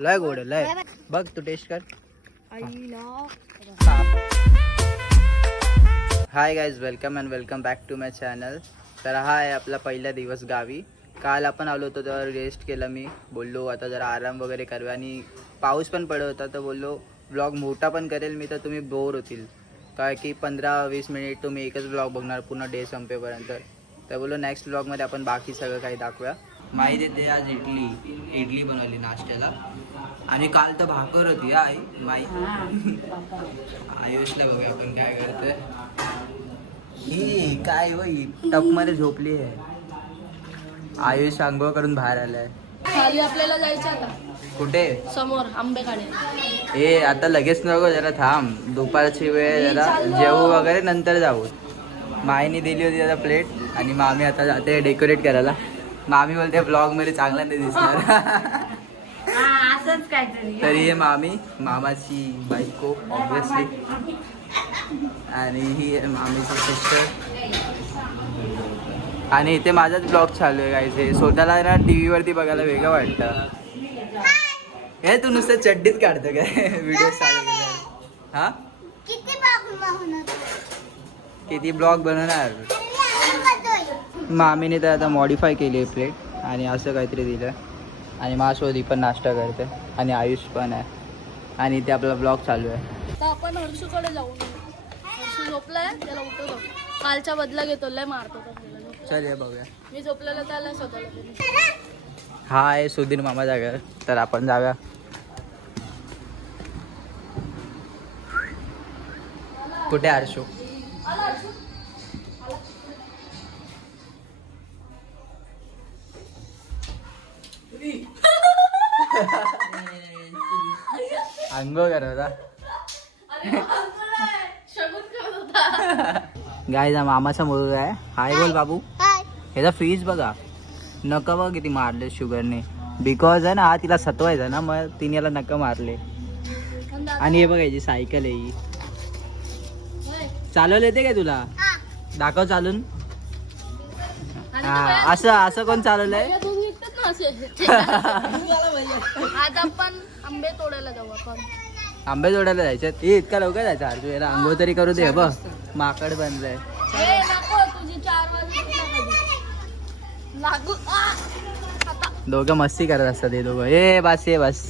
लय गोड लय. बघ तू टेस्ट कर. Hi guys welcome and welcome back to my channel तर हा आहे आपला पहिला दिवस गावी. काल आपण आलो होतो तर रेस्ट केलं मी. बोललो आता जरा आराम वगैरे करूया. आणि पाऊस पण पडत होता तर बोललो ब्लॉग मोठा पण करेल मी तर तुम्ही बोर होतील. काय की पंधरा वीस मिनिट तुम्ही एकच ब्लॉग बघणार पूर्ण डे संपेपर्यंत. तर बोललो नेक्स्ट ब्लॉगमध्ये आपण बाकी सगळं काही दाखवूया. माहिती देते आज इडली इडली बनवली नाश्त्याला. आणि काल तर भाकर होती आई. माई आयुषला बघूया आपण काय करतोय. ही काय वही टपमध्ये झोपली आहे. आयुष आंघोळ करून बाहेर आलाय. खाली आपल्याला जायचं आता. कुठे? समोर आंबेकडे ए आता लगेच नको जरा थांब. दुपारची वेळ जरा जेवू वगैरे नंतर जाऊ. माईने दिली होती आता प्लेट आणि मामी आता जाते डेकोरेट करायला. मामी बोलते ब्लॉगमध्ये चांगला नाही दिसणार. असंच काहीतरी. तरी हे मामी मामाची बायको ऑब्विसली आणि ही मामीची सिस्टर आणि इथे माझाच ब्लॉग चालू आहे गायचे स्वतःला ना टी व्हीवरती बघायला वेगळं वाटतं. हे तू नुसतं चड्डीत काढतो काय? व्हिडिओ चालू हा? किती ब्लॉग बनवणार? मामीने तर आता मॉडीफाय केली आहे प्लेट आणि असं काहीतरी दिलं. आणि माझ्यासोबत पण नाश्ता करते. आणि आयुष पण आहे. आणि इथे आपला ब्लॉग चालू आहे. तर आपण हर्षूकडे जाऊ. हर्षू झोपलाय? त्याला उठवतो. कालच्या बदला घेतो लय मारतो. चल बघूया. मी झोपलेला त्याला स्वतःला घेऊन. हा आहे सुधीर मामाचा घर. तर आपण जाऊया. कुठे आरशू शगुन करत होता. गाय जा मामाचा मुलगा आहे. हाय बोल बाबू. ह्याचा फीज बघा. नका बघ किती मारले शुगरने बिकॉज आहे ना हा तिला सतवायचा ना मग तिने याला नका मारले. आणि हे बघायची सायकल आहे ही. चालवलं येते काय तुला? दाखव चालून. हा, असं असं कोण चालवलंय? आज आपण आंबे तोडायला जाऊ आपण. आंबे जोडायला जायचं इतका लवकर जायचं याला आंघोळ तरी करू दे बघ. माकड बनलंय दोघं मस्ती करत असतात हे दोघं. ए बस ए बस.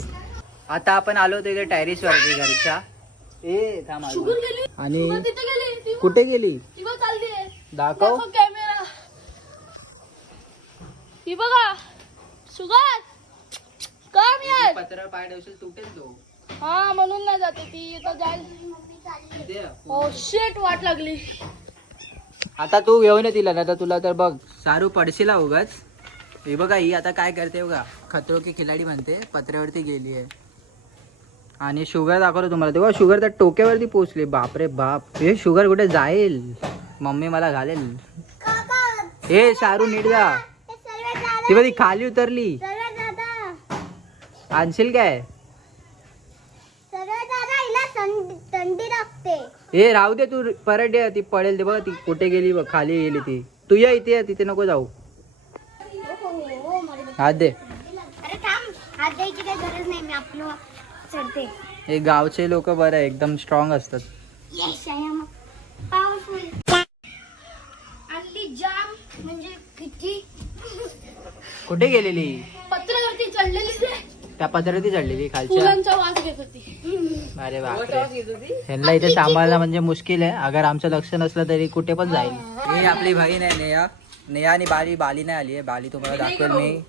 आता आपण आलो होतो इथे टॅरिस वरती घरच्या. ए थांब आणि कुठे गेली? दाखव. बघा. कमी आहे पत्र पाय ठेवशील तुटेल तो. हा म्हणून नाही जाते ती. तर जाईल. शेट वाट लागली. आता तू घेऊन ये तिला ना तर तुला तर बघ सारू पडशील उगाच. हे बघा ही आता काय करते बघा. खतरो की खिलाडी म्हणते पत्र्यावरती गेली आहे आणि शुगर दाखवतो तुम्हाला. तेव्हा शुगर त्या टोक्यावरती पोचली बापरे बाप. हे शुगर कुठे जाईल? मम्मी मला घालेल. हे शारू नीट जा. सर्व दादा ती बघ ती खाली उतरली. सर्व दादा. आणशील काय सर्व दादा हिला थंड- थंडी लागते हे राहू दे तू परत ती पडेल ते बघ ती कुठे गेली बघ खाली गेली ती. तू या इथे ये, तिथे नको जाऊ. हात दे. हे गावचे लोक बरं एकदम स्ट्रॉंग असतात. म्हणजे कुठे गेलेली? पत्रवरती चढलेली. त्या पत्रावरती चढलेली खालच्या. फुलांचा वास घेत होती. अरे बापरे. ह्यांना इथे सांभाळणं म्हणजे मुश्किल आहे. अगर आमचं लक्ष नसलं तरी कुठे पण जाईल. ही आपली बहीण आहे नेहा. नेहा आणि बाली बाली नाही आली आहे. बाली तुम्हाला दाखवेल मी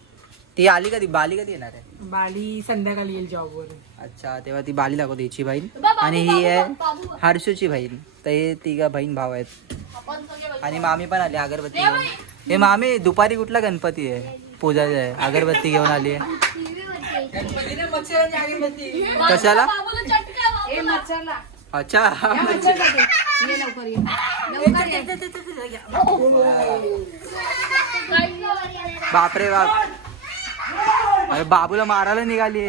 ती आली कधी? बाली कधी येणार आहे? बाली संध्याकाळी येईल जॉबवर अच्छा तेव्हा ती बाली दाखवते हिची बहीण. आणि ही आहे हर्षूची बहीण. तर हे तिघा बहीण भाव आहेत. आणि मामी पण आली अगरबत्ती घेऊन. हे मामी दुपारी कुठला गणपती आहे? पूजाचा आहे. अगरबत्ती घेऊन आली आहे. कशाला? ए मच्छरला. अच्छा. ये लवकर ये. लवकर ये. बापरे बाप. अरे बाबूला मारायला निघाली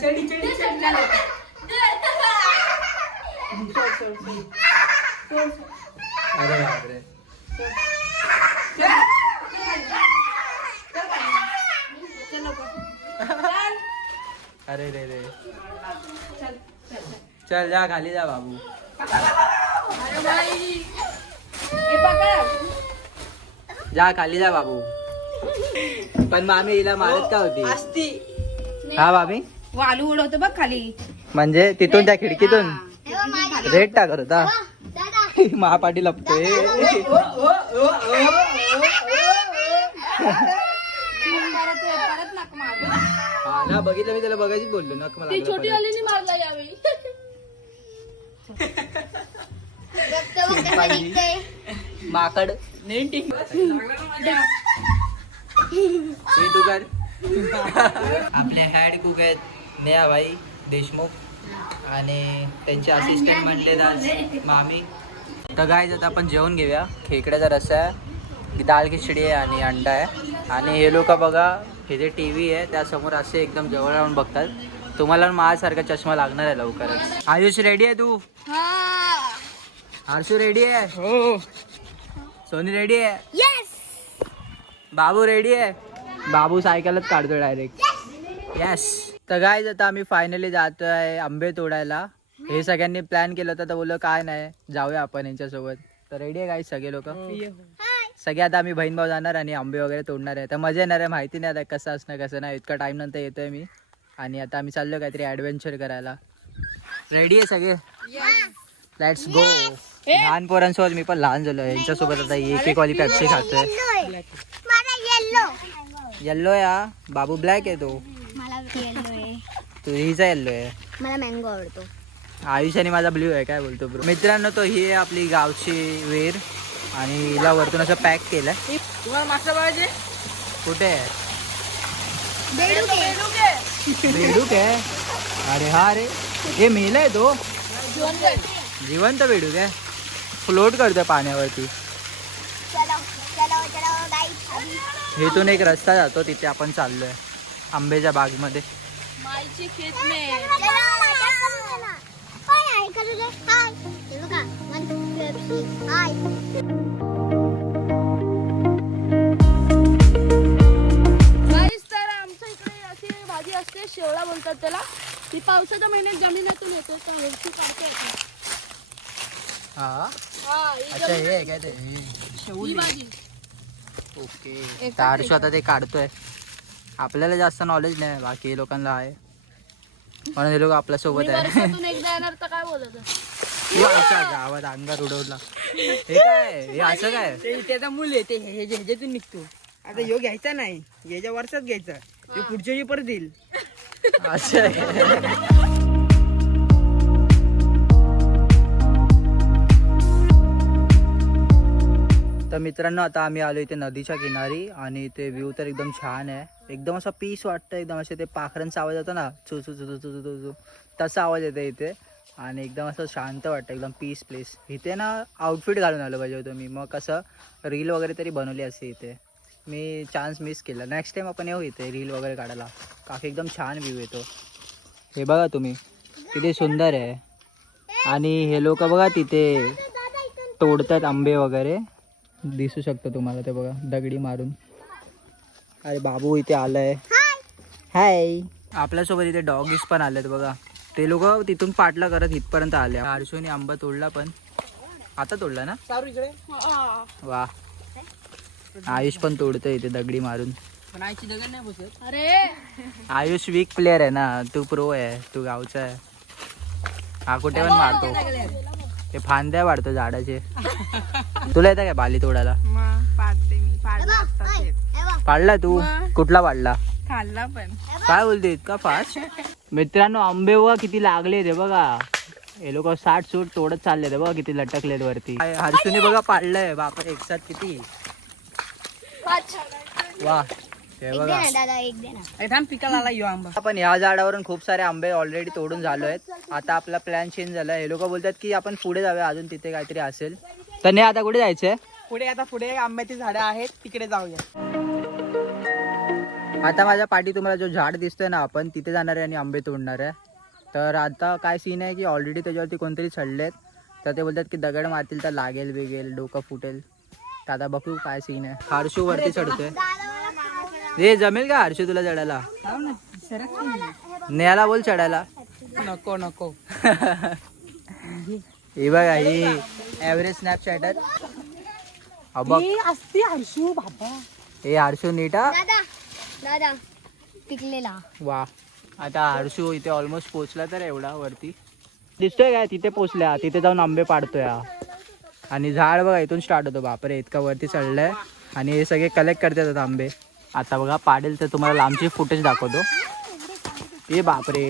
चढी चढी. अरे बापरे. अरे रे रे. चल जा खाली जा बाबू. जा खाली जा बाबू. पण मामी हिला मारत का होती? असती हा मामी? वालू उडवतो बघ खाली. म्हणजे तिथून त्या खिडकीतून? हे. रेड टाकत होता महापाटी लपतोय. परत नका. हा ना बघितलं मी त्याला बघायचीच बोललो ना मला ती लागलं छोटी मारला यावेळी. निघतंय. माकड. हे आपले हेड कुक आहेत नेहाबाई देशमुख आणि त्यांचे असिस्टंट म्हटले आज मामी. तर काय आता आपण जेवण घेऊया. खेकड्याचा रस्सा आहे दाल खिचडी आहे आणि अंडा आहे. आणि हे लोक बघा हे जे टी व्ही आहे त्यासमोर असे एकदम जवळ राहून बघतात. तुम्हाला पण माझ्यासारखा चष्मा लागणार आहे लवकरच. आयुष रेडी आहे तू? हर्षू रेडी आहे? हो. सोनी रेडी आहे! बाबू रेडी आहे? बाबू सायकलच काढतो डायरेक्ट येस तर काय आता आम्ही फायनली जातोय आंबे तोडायला. हे सगळ्यांनी प्लॅन केलं होतं तर बोललो काय नाही जाऊया आपण यांच्यासोबत. तर रेडी आहे काय सगळे लोक? सगळे आता आम्ही बहीण भाऊ जाणार आणि आंबे वगैरे तोडणार आहे. तर मजा येणार आहे माहिती नाही आता कसं असणार कसं नाही. इतका टाइम नंतर येतोय मी. आणि आता आम्ही चाललो काहीतरी ऍडव्हेंचर करायला. रेडी आहे सगळे? लेट्स गो लहान पोरांसोबत मी पण लहान झालो यांच्यासोबत आता एक एक वाली पेप्सी खातोय. येल्लो. या बाबू ब्लॅक आहे तो. येल्लो आहे हिचा येल्लो आहे. मला मँगो आवडतो. आयुष आणि माझा ब्ल्यू आहे काय बोलतो मित्रांनो तो ही आहे आपली गावची वेर. आणि हिला वरतून असं पॅक केलंय. तुम्हाला मागचं पाहिजे? कुठे आहे? बेडूक आहे. बेडूक आहे. अरे हा रे. हे मेल आहे तो. जिवंत बेडूक आहे. फ्लोट करतोय पाण्यावरती. चलो चलो चलो guys. अभी हेतून एक रस्ता जातो तिथे आपण चाललोय. आंब्याच्या बागमध्ये. माईची खेत बघा, हाय. तर आमच्या इकडे अशी भाजी असते शेवळा बोलतात त्याला. ती पावसाच्या महिन्यात जमिनीतून येते तर ह्याची काढते आपण. हा? हा ही अच्छा जमीन- हे काय ते? ही भाजी. ओके. तारशो आता ते काढतोय. आपल्याला जास्त नॉलेज नाही बाकी लोकांना आहे. म्हणून हे लोक आपल्या मी सोबत आहे. वर्षातून एकदा येणार तर काय बोलत तू गावात अंगार उडवला. हे काय? हे असं काय? ते त्याचा मूल आहे ते हे- हे- ह्याच्यातून निघतो. आता ह्यो घ्यायचा नाही. याच्या वर्षात घ्यायचा. ह्यो पुढच्या वेळी परत येईल. असं आहे? तर मित्रांनो आता आम्ही आलो इथे नदीच्या किनारी आणि ते व्ह्यू तर एकदम छान आहे. एकदम असा पीस वाटतं एकदम असे ते पाखरांचा आवाज येतो ना चू चू चू चू चू चू चू तसा आवाज येतो इथे. आणि एकदम असं शांत वाटतं एकदम पीस प्लेस इथे ना आउटफिट घालून आलो पाहिजे होतो मी. मग कसं रील वगैरे तरी बनवली असते इथे. मी चान्स मिस केला. नेक्स्ट टाइम आपण येऊ इथे रील वगैरे काढायला. काफी एकदम छान व्ह्यू येतो. हे बघा तुम्ही किती सुंदर आहे. आणि हे लोक बघा तिथे तोडतात आंबे वगैरे. दिसू शकतं तुम्हाला ते बघा दगडी मारून. अरे बाबू इथे आलाय. हाय आपल्यासोबत इथे डॉगीज पण आलेत बघा. ते लोक तिथून पाटला करत इथपर्यंत आले. हर्षूने आंबा तोडला पण. आता तोडला ना? सारू इकडे. वा. आयुष पण तोडतोय इथे दगडी मारून. पण आईची दगड नाही बसत. अरे! आयुष वीक प्लेअर आहे ना. तू प्रो आहे. तू गावचा आहे. हा कुठे पण मारतो. ते फांद्या वाढतो झाडाचे. तुला येतं काय बाली तोडायला. पाडला तू. कुठला पाडला? खाल्ला पण. काय बोलते इतका फास्ट मित्रांनो आंबे बघा किती लागले ते बघा. हे लोक साठ सूट तोडत चालले ते बघा किती लटकलेत वरती. हर्षूने बघा पाडलंय. बापा एक साथ किती? वा ते बघा. आपण या झाडावरून खूप सारे आंबे ऑलरेडी तोडून झालो आहेत आता आपला प्लॅन चेंज झाला हे लोक बोलतात की आपण पुढे जाऊया अजून तिथे काहीतरी असेल. तर नाही आता कुठे जायचंय? पुढे आता पुढे आंब्याची झाडं आहेत तिकडे जाऊया. आता माझ्या पाठी तुम्हाला जो झाड दिसतोय ना आपण तिथे जाणार आहे आणि आंबे तोडणार आहे. तर आता काय सीन आहे की ऑलरेडी त्याच्यावरती कोणतरी चढलेत. तर ते बोलतात की दगड मारतील तर लागेल बिगेल डोकं फुटेल. तर आता बघू काय सीन आहे. हर्षू वरती चढतोय. रे जमेल का हर्षू तुला चढायला. नेहाला बोल चढायला. नको नको. ही बघा ही ॲव्हरेज स्नॅपचॅटर हे हर्षू नीटा दादा पिकलेला वा आता हर्षू इथे ऑलमोस्ट पोहोचला तर एवढा वरती दिसतोय काय तिथे पोचल्या तिथे जाऊन आंबे पाडतोय हा. आणि झाड बघा इथून स्टार्ट होतो बापरे इतका वरती चढलाय आणि हे सगळे कलेक्ट करतात आता आंबे आता बघा पाडेल तर तुम्हाला लांबची फुटेज दाखवतो ए बापरे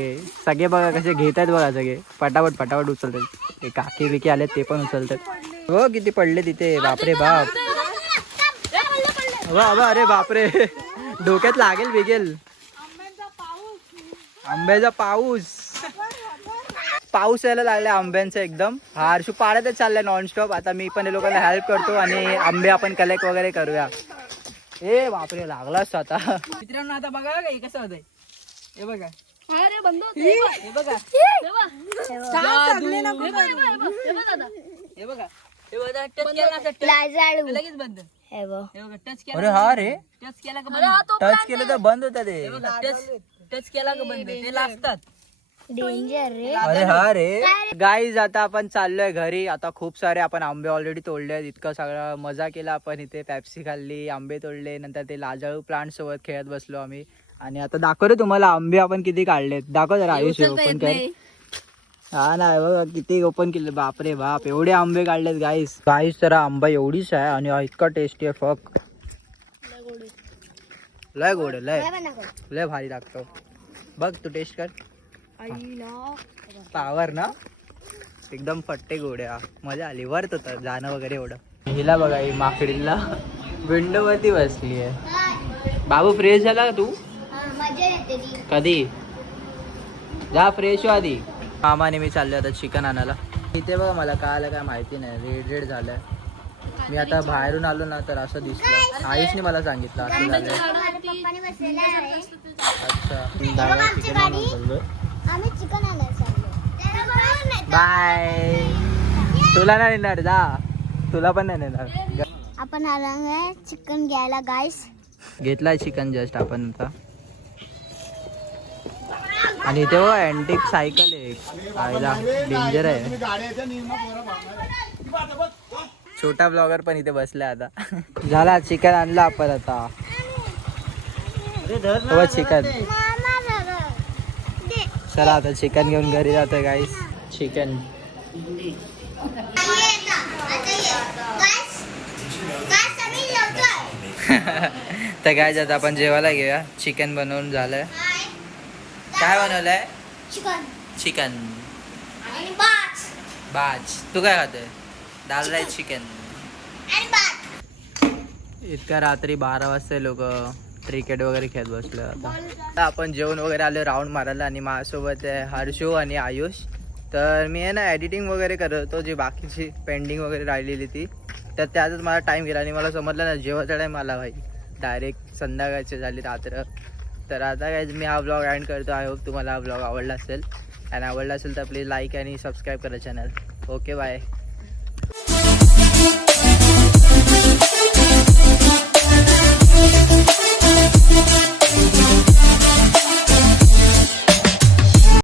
सगळे बघा कसे घेत आहेत बघा सगळे पटापट पटापट उचलतात ते काकी बिकी आले ते पण उचलतात हो किती पडले तिथे बापरे बाप वा अरे बापरे डोक्यात लागेल बिगेल. आंब्याचा पाऊस. पाऊस. यायला लागला आंब्यांचा एकदम. हा हर्षू पाड्यातच चाललाय नॉनस्टॉप आता मी पण हे लोकांना हेल्प करतो आणि आंबे आपण कलेक्ट वगैरे करूया. ए बापरे लागलाच आता. मित्रांनो आता बघा हे कसं होतंय. हे बघा. अरे बंद होते. हे बघा. हे. हे बघ, लाजाळू लगेच बंद. हे बघ. हे बघा टच अरे हा रे. टच केला का अरे हा बंद? तो टच केलं तर बंद होतं ते. हे बघा टच टच केला का बंद? ते लागतात डेंजर रे. अरे हा रे. गाईज आता आपण चाललोय घरी. आता खूप सारे आपण आंबे ऑलरेडी तोडले आहेत. इतकं सगळं मजा केला आपण. इथे पॅप्सी खाल्ली आंबे तोडले नंतर ते लाजाळू प्लांट सोबत खेळत बसलो आम्ही. आणि आता दाखवतो तुम्हाला आंबे आपण किती काढलेत. दाखव जरा आयुष ओपन कर. हा नाही बघा किती ओपन केले. बापरे बाप एवढे आंबे काढलेत गाईस गाईस तर आंबा एवढीच आहे आणि इतका टेस्टी आहे फक लय गोड लय. लय भारी लागतो. बघ तू टेस्ट कर. पावर ना. एकदम फट्टे गोड्या मजा आली. वरत होतं जाणं वगैरे एवढं. हिला बघा ही माकडीला. विंडो वरती बसली आहे. बाबू फ्रेश झाला ती? कधी? जा फ्रेश हो आधी. मामाने मी चाललो आता चिकन आणायला. इथे बघा मला काय आलं काय माहिती नाही रेड रेड झालंय. मी आता बाहेरून आलो ना तर असं दिसलं. आयुषने मला सांगितलं असं आहे अच्छा. बाय. तुला नाही नेणार जा. तुला पण नाही नेणार. आपण आलो चिकन घ्यायला गाईस घेतलाय चिकन जस्ट आपण आता. आणि इथे बघ अँटिक सायकल आहे एक. आईला डेंजर आहे. छोटा ब्लॉगर पण इथे बसला आता. झाला चिकन आणलं आपण आता. हो चिकन. चला आता चिकन घेऊन घरी जातोय गाईस चिकन. तर काय आता आपण जेवायला घेऊया. चिकन बनवून झालंय. काय बनवलंय? चिकन. चिकन. आणि भात. बाज तू काय खातोय? Dal rice chicken. आणि भात. इतक्या रात्री बारा वाजता लोक क्रिकेट वगैरे खेळत बसले आता. आता आपण जेवण वगैरे आलो राऊंड मारायला आणि माझ्यासोबत आहे हर्षू आणि आयुष. तर मी आहे ना एडिटिंग वगैरे करत होतो जी बाकीची पेंडिंग वगैरे राहिलेली ती. तर त्यातच मला टाईम गेला आणि मला समजलं ना जेवायचा टाईम आला भाई. डायरेक्ट संध्याकाळचे झाली रात्र. तर आता काय मी हा ब्लॉग अँड करतो. आय होप तुम्हाला हा ब्लॉग आवडला असेल. आणि आवडला असेल तर प्लीज लाईक आणि सबस्क्राईब करा चॅनल ओके बाय